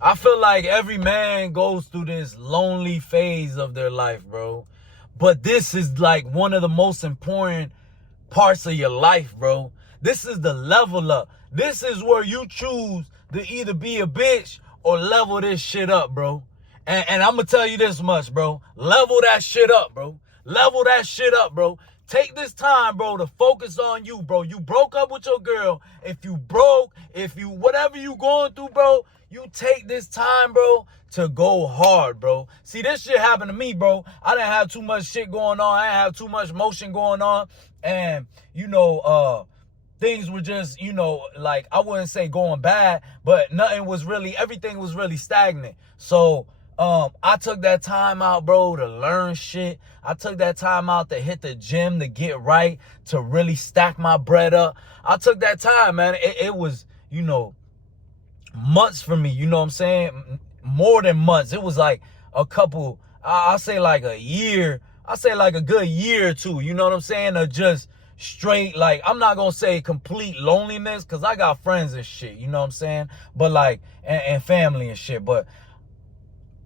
I feel like every man goes through this lonely phase of their life, bro. But this is like one of the most important parts of your life, bro. This is the level up. This is where you choose to either be a bitch or level this shit up, bro. And I'm gonna tell you this much, bro. Level that shit up, bro. Level that shit up, bro. Take this time, bro, to focus on you, bro. You broke up with your girl. If you broke, whatever you going through, bro, you take this time, bro, to go hard, bro. See, this shit happened to me, bro. I didn't have too much shit going on. I didn't have too much motion going on. And, things were just, like, I wouldn't say going bad, but everything was really stagnant. So, I took that time out, bro, to learn shit. I took that time out to hit the gym, to get right, to really stack my bread up. I took that time, man. It was, months for me, you know what I'm saying? More than months. It was like a couple, I'll say like a year. I'll say like a good year or two, you know what I'm saying? Of just straight, like, I'm not gonna say complete loneliness, because I got friends and shit, you know what I'm saying? But like, and family and shit, but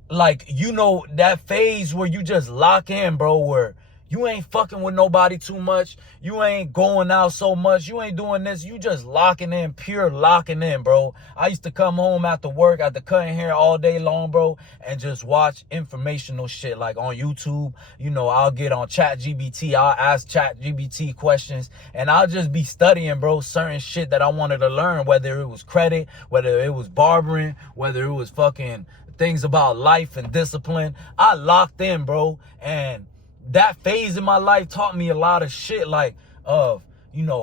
like, that phase where you just lock in, bro, where you ain't fucking with nobody too much. You ain't going out so much. You ain't doing this. You just locking in, pure locking in, bro. I used to come home after work, after cutting hair all day long, bro, and just watch informational shit like on YouTube. I'll get on ChatGPT. I'll ask ChatGPT questions, and I'll just be studying, bro, certain shit that I wanted to learn, whether it was credit, whether it was barbering, whether it was fucking things about life and discipline. I locked in, bro, and that phase in my life taught me a lot of shit, like of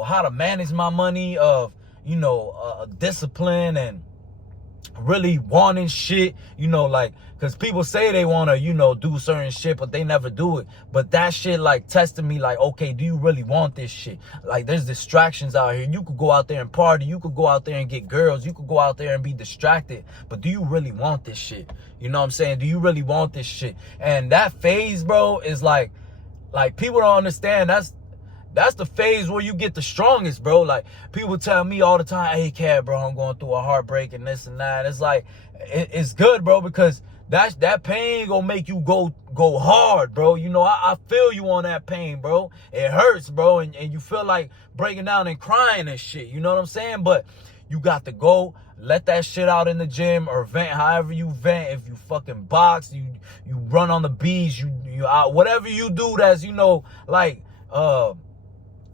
how to manage my money, of discipline, and really wanting shit, like, because people say they want to do certain shit, but they never do it. But that shit like tested me, like, okay, do you really want this shit? Like, there's distractions out here. You could go out there and party, you could go out there and get girls, you could go out there and be distracted, but do you really want this shit? You know what I'm saying? Do you really want this shit? And that phase, bro, is like people don't understand. That's the phase where you get the strongest, bro. Like, people tell me all the time, hey, Cat, bro, I'm going through a heartbreak and this and that. It's like, it's good, bro, because that pain gonna make you go hard, bro. I feel you on that pain, bro. It hurts, bro, and you feel like breaking down and crying and shit. You know what I'm saying? But you got to go, let that shit out in the gym, or vent however you vent. If you fucking box, you run on the beach, you whatever you do that's,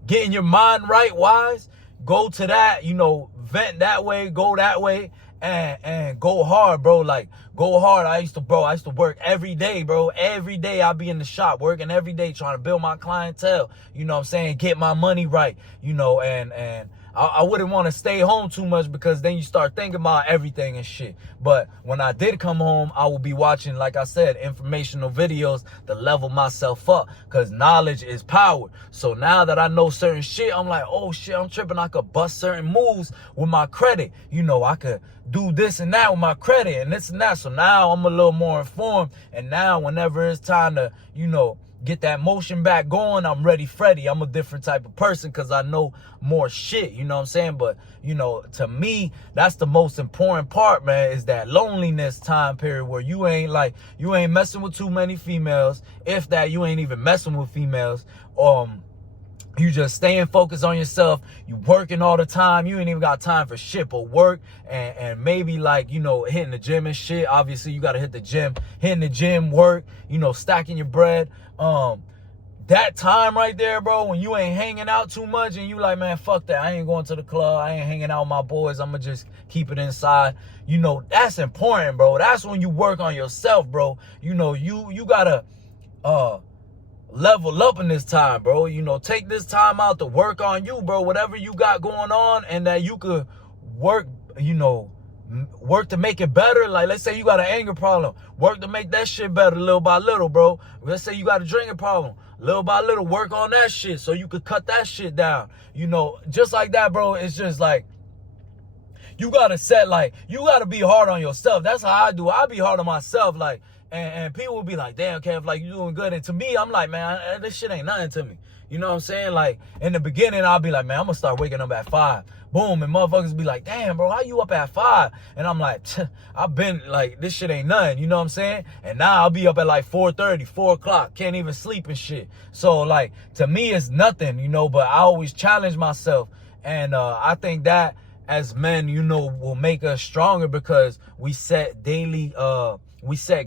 getting your mind right wise, go to that, vent that way, go that way, and go hard, bro. Like, go hard. I used to work every day, bro. Every day I'd be in the shop working every day, trying to build my clientele, you know what I'm saying, get my money right, and I wouldn't want to stay home too much, because then you start thinking about everything and shit. But when I did come home, I would be watching, like I said, informational videos to level myself up, because knowledge is power. So now that I know certain shit, I'm like, oh shit, I'm tripping. I could bust certain moves with my credit. I could do this and that with my credit and this and that. So now I'm a little more informed. And now whenever it's time to, get that motion back going, I'm ready, Freddy. I'm a different type of person because I know more shit, you know what I'm saying? But, to me, that's the most important part, man, is that loneliness time period where you ain't messing with too many females. If that, you ain't even messing with females. You just staying focused on yourself. You working all the time. You ain't even got time for shit but work and maybe like, hitting the gym and shit. Obviously, you got to hit the gym, work, stacking your bread. That time right there, bro, when you ain't hanging out too much and you like, man, fuck that. I ain't going to the club. I ain't hanging out with my boys. I'm going to just keep it inside. That's important, bro. That's when you work on yourself, bro. You got to level up in this time, bro. Take this time out to work on you, bro. Whatever you got going on, and that you could work, work to make it better. Like, let's say you got an anger problem, work to make that shit better little by little, bro. Let's say you got a drinking problem, little by little, work on that shit so you could cut that shit down. Just like that, bro. It's just like, you gotta you gotta be hard on yourself. That's how I do. I be hard on myself, like, and people will be like, damn, Kev, like, you doing good. And to me, I'm like, man, this shit ain't nothing to me. You know what I'm saying? Like, in the beginning, I'll be like, man, I'm gonna start waking up at 5. boom, and motherfuckers be like, damn, bro, how you up at 5? And I'm like, I've been like, this shit ain't nothing, you know what I'm saying? And now I'll be up at like 4:30, 4 o'clock, can't even sleep and shit. So like, to me, it's nothing, you know, but I always challenge myself. And I think that as men, you know, will make us stronger because we set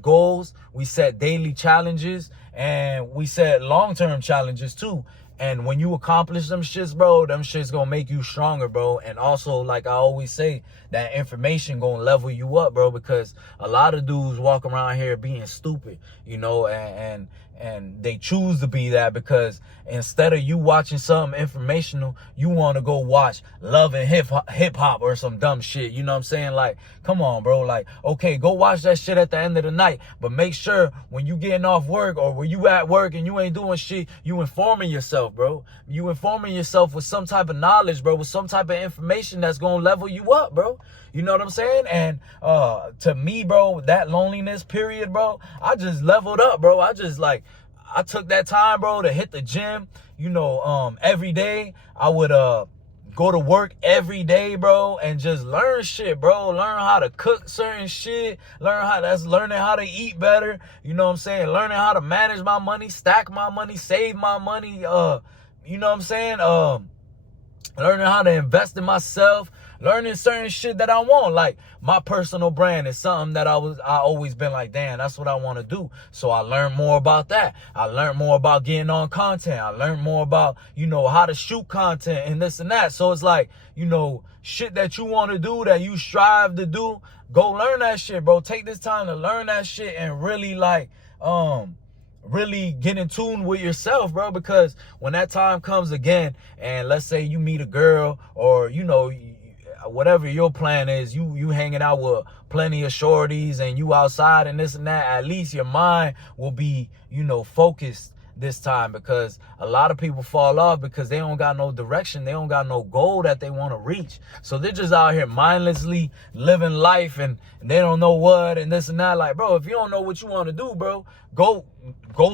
goals, we set daily challenges, and we set long-term challenges too. And when you accomplish them shits, bro, them shits gonna make you stronger, bro. And also, like I always say, that information gonna level you up, bro, because a lot of dudes walk around here being stupid, you know, and they choose to be that because instead of you watching something informational, you want to go watch Love and Hip Hop or some dumb shit. You know what I'm saying? Like, come on, bro. Like, okay, go watch that shit at the end of the night, but make sure when you getting off work or when you at work and you ain't doing shit, you informing yourself, bro. You informing yourself with some type of knowledge, bro, with some type of information that's gonna level you up, bro. You know what I'm saying? And to me, bro, that loneliness period, bro, I just leveled up, bro. I took that time, bro, to hit the gym, you know, every day. I would go to work every day, bro, and just learn shit, bro. Learn how to cook certain shit. Learning how to eat better. You know what I'm saying? Learning how to manage my money, stack my money, save my money. You know what I'm saying? Learning how to invest in myself. Learning certain shit that I want. Like, my personal brand is something that I always been like, damn, that's what I want to do. So I learned more about that. I learned more about getting on content. I learned more about, you know, how to shoot content and this and that. So it's like, you know, shit that you want to do, that you strive to do, go learn that shit, bro. Take this time to learn that shit and really like, really get in tune with yourself, bro, because when that time comes again, and let's say you meet a girl, or, you know, whatever your plan is, you hanging out with plenty of shorties and you outside and this and that, at least your mind will be, you know, focused this time, because a lot of people fall off because they don't got no direction. They don't got no goal that they want to reach. So they're just out here mindlessly living life and they don't know what and this and that. Like, bro, if you don't know what you want to do, bro, go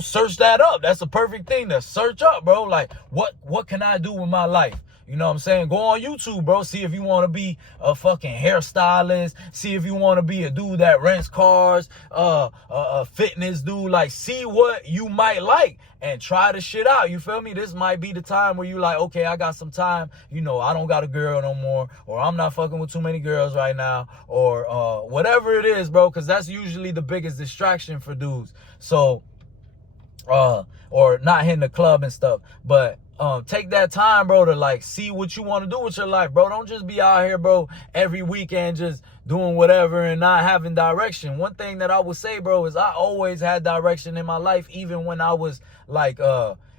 search that up. That's a perfect thing to search up, bro. Like, what can I do with my life? You know what I'm saying? Go on YouTube, bro. See if you want to be a fucking hairstylist. See if you want to be a dude that rents cars, a fitness dude. Like, see what you might like and try the shit out. You feel me? This might be the time where you like, okay, I got some time. You know, I don't got a girl no more, or I'm not fucking with too many girls right now, or whatever it is, bro. Because that's usually the biggest distraction for dudes. So, or not hitting the club and stuff. But take that time, bro, to like see what you want to do with your life, bro. Don't just be out here, bro, every weekend just doing whatever and not having direction. One thing that I would say, bro, is I always had direction in my life, even when I was like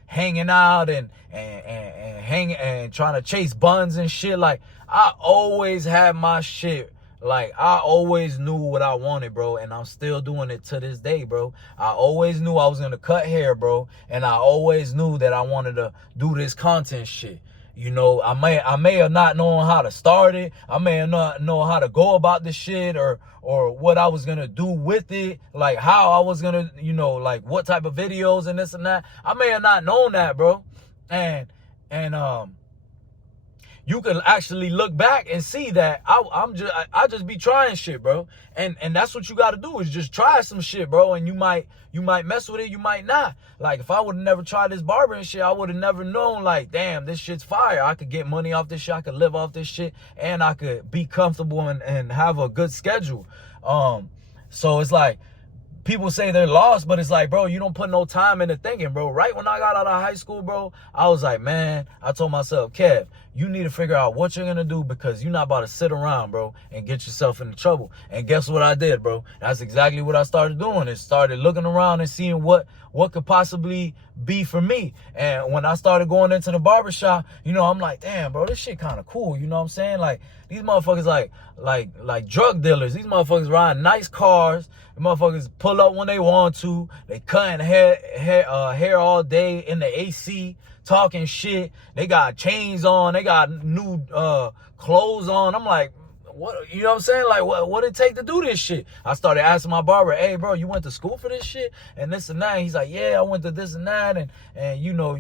hanging out and hanging and trying to chase buns and shit. Like, I always had my shit. Like, I always knew what I wanted, bro, and I'm still doing it to this day, bro. I always knew I was going to cut hair, bro, and I always knew that I wanted to do this content shit. You know, I may have not known how to start it. I may have not known how to go about this shit or what I was going to do with it, like how I was going to, you know, like what type of videos and this and that. I may have not known that, bro. And you can actually look back and see that I just be trying shit, bro. And that's what you got to do, is just try some shit, bro. And you might mess with it, you might not. Like, if I would have never tried this barbering shit, I would have never known, like, damn, this shit's fire. I could get money off this shit, I could live off this shit, and I could be comfortable and have a good schedule. So it's like, people say they're lost, but it's like, bro, you don't put no time into thinking, bro. Right when I got out of high school, bro, I was like, man, I told myself, Kev, you need to figure out what you're going to do, because you're not about to sit around, bro, and get yourself into trouble. And guess what I did, bro? That's exactly what I started doing. Is started looking around and seeing what could possibly be for me. And when I started going into the barbershop, you know, I'm like, damn, bro, this shit kind of cool. You know what I'm saying? Like, these motherfuckers like drug dealers. These motherfuckers ride nice cars. The motherfuckers pull up when they want to. They cutting hair all day in the AC, talking shit. They got chains on. They got new clothes on. I'm like, what, you know what I'm saying? Like, what it take to do this shit? I started asking my barber, hey, bro, you went to school for this shit? And this and that. He's like, yeah, I went to this and that. And you know,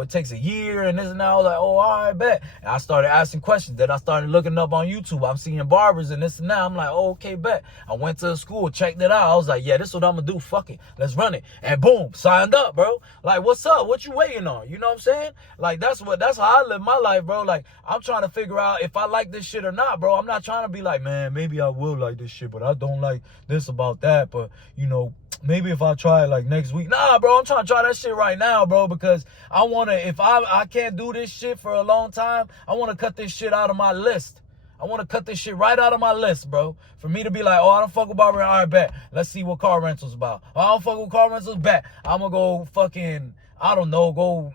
it takes a year and this and that. I was like, oh, all right, bet. And I started asking questions. Then I started looking up on YouTube. I'm seeing barbers and this and that. I'm like, oh, okay, bet. I went to school, checked it out. I was like, yeah, this is what I'm gonna do. Fuck it. Let's run it. And boom, signed up, bro. Like, what's up? What you waiting on? You know what I'm saying? Like, that's how I live my life, bro. Like, I'm trying to figure out if I like this shit or not, bro. I'm not trying to be like, man, maybe I will like this shit, but I don't like this about that. But, you know, maybe if I try it like next week. Nah, bro, I'm trying to try that shit right now, bro, because I want to, if I can't do this shit for a long time, I want to cut this shit out of my list. I want to cut this shit right out of my list, bro. For me to be like, oh, I don't fuck with barbering. All right, bet. Let's see what car rental's about. Oh, I don't fuck with car rentals. Bet. I'm going to go fucking, go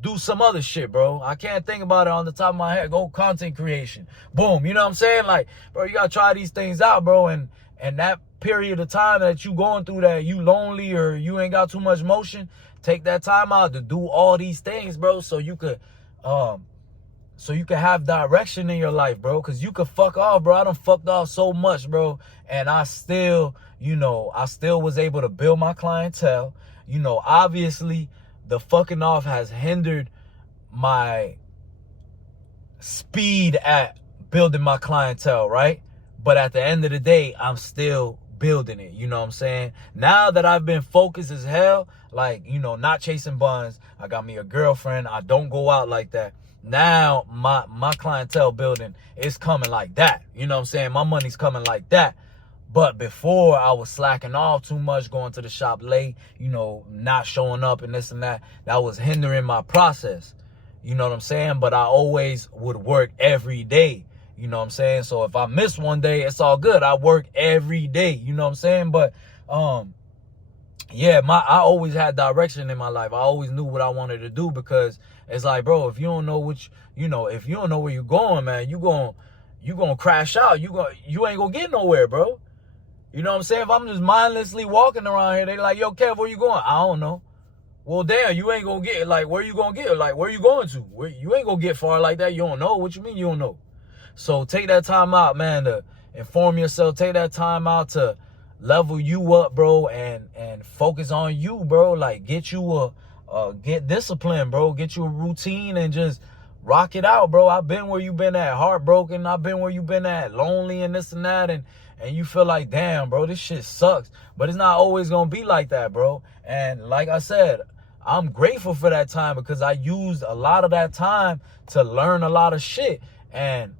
do some other shit, bro. I can't think about it on the top of my head. Go content creation. Boom. You know what I'm saying? Like, bro, you got to try these things out, bro. And that period of time that you going through that you lonely or you ain't got too much motion, take that time out to do all these things, bro, so you could have direction in your life, bro. Because you could fuck off, bro. I done fucked off so much, bro. And I still was able to build my clientele. You know, obviously, the fucking off has hindered my speed at building my clientele, right? But at the end of the day, I'm still building it. You know what I'm saying? Now that I've been focused as hell, like, you know, not chasing buns. I got me a girlfriend. I don't go out like that. Now my clientele building is coming like that. You know what I'm saying? My money's coming like that. But before, I was slacking off too much, going to the shop late, you know, not showing up and this and that. That was hindering my process. You know what I'm saying? But I always would work every day. You know what I'm saying? So if I miss one day, it's all good. I work every day. You know what I'm saying? But yeah, I always had direction in my life. I always knew what I wanted to do, because it's like, bro, if you don't know if you don't know where you're going, man, you gonna crash out. You ain't gonna get nowhere, bro. You know what I'm saying? If I'm just mindlessly walking around here, they like, yo, Kev, where you going? I don't know. Well, damn, you ain't gonna get, like, where you gonna get? Like, where you going to? You ain't gonna get far like that. You don't know. What you mean you don't know? So take that time out, man, to inform yourself. Take that time out to level you up, bro, and focus on you, bro. Like, get you get discipline, bro. Get you a routine and just rock it out, bro. I've been where you been at, heartbroken. I've been where you been at, lonely and this and that, and you feel like, damn, bro, this shit sucks. But it's not always gonna be like that, bro. And like I said, I'm grateful for that time, because I used a lot of that time to learn a lot of shit. And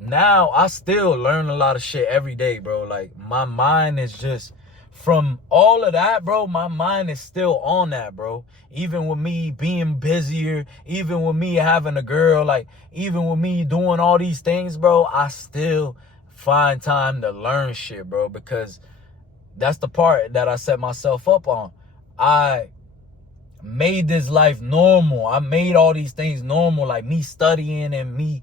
now I still learn a lot of shit every day, bro. Like, my mind is just, from all of that, bro, my mind is still on that, bro. Even with me being busier, even with me having a girl, like, even with me doing all these things, bro, I still find time to learn shit, bro, because that's the part that I set myself up on. I made this life normal. I made all these things normal, like me studying and me,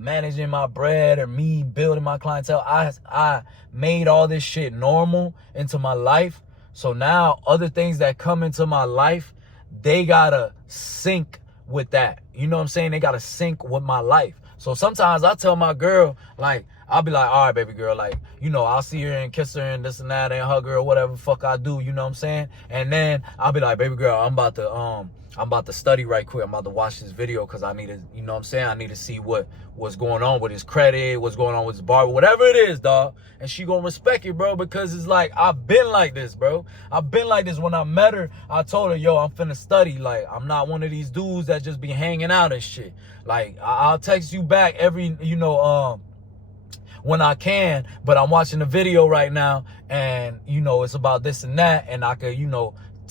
managing my bread, or me building my clientele. I made all this shit normal into my life. So now other things that come into my life, they gotta sync with that. You know what I'm saying? They gotta sync with my life. So sometimes I tell my girl, like, I'll be like, all right, baby girl, like, I'll see her and kiss her and this and that and hug her or whatever the fuck I do, you know what I'm saying? And then I'll be like, baby girl, I'm about to study right quick. I'm about to watch this video, because I need to, you know what I'm saying? I need to see what's going on with his credit, what's going on with his barber, whatever it is, dog. And she gonna respect it, bro, because it's like, I've been like this, bro. I've been like this. When I met her, I told her, yo, I'm finna study. Like, I'm not one of these dudes that just be hanging out and shit. Like, I'll text you back every, when I can, but I'm watching the video right now, and it's about this and that, and I could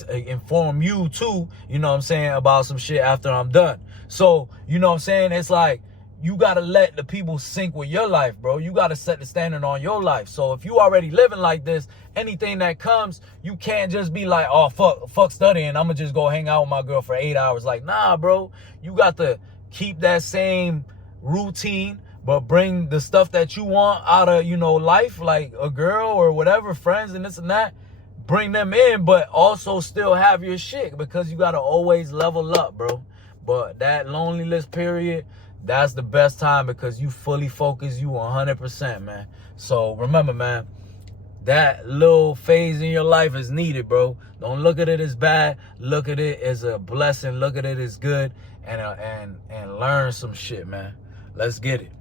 inform you too, you know what I'm saying, about some shit after I'm done. So, you know what I'm saying, it's like, you gotta let the people sync with your life, bro. You gotta set the standard on your life. So if you already living like this, anything that comes, you can't just be like, oh, fuck studying, I'm gonna just go hang out with my girl for 8 hours. Like, nah, bro, you got to keep that same routine, but bring the stuff that you want out of, life, like a girl or whatever, friends and this and that. Bring them in, but also still have your shit, because you got to always level up, bro. But that loneliness period, that's the best time because you fully focus, you 100%, man. So remember, man, that little phase in your life is needed, bro. Don't look at it as bad. Look at it as a blessing. Look at it as good, and learn some shit, man. Let's get it.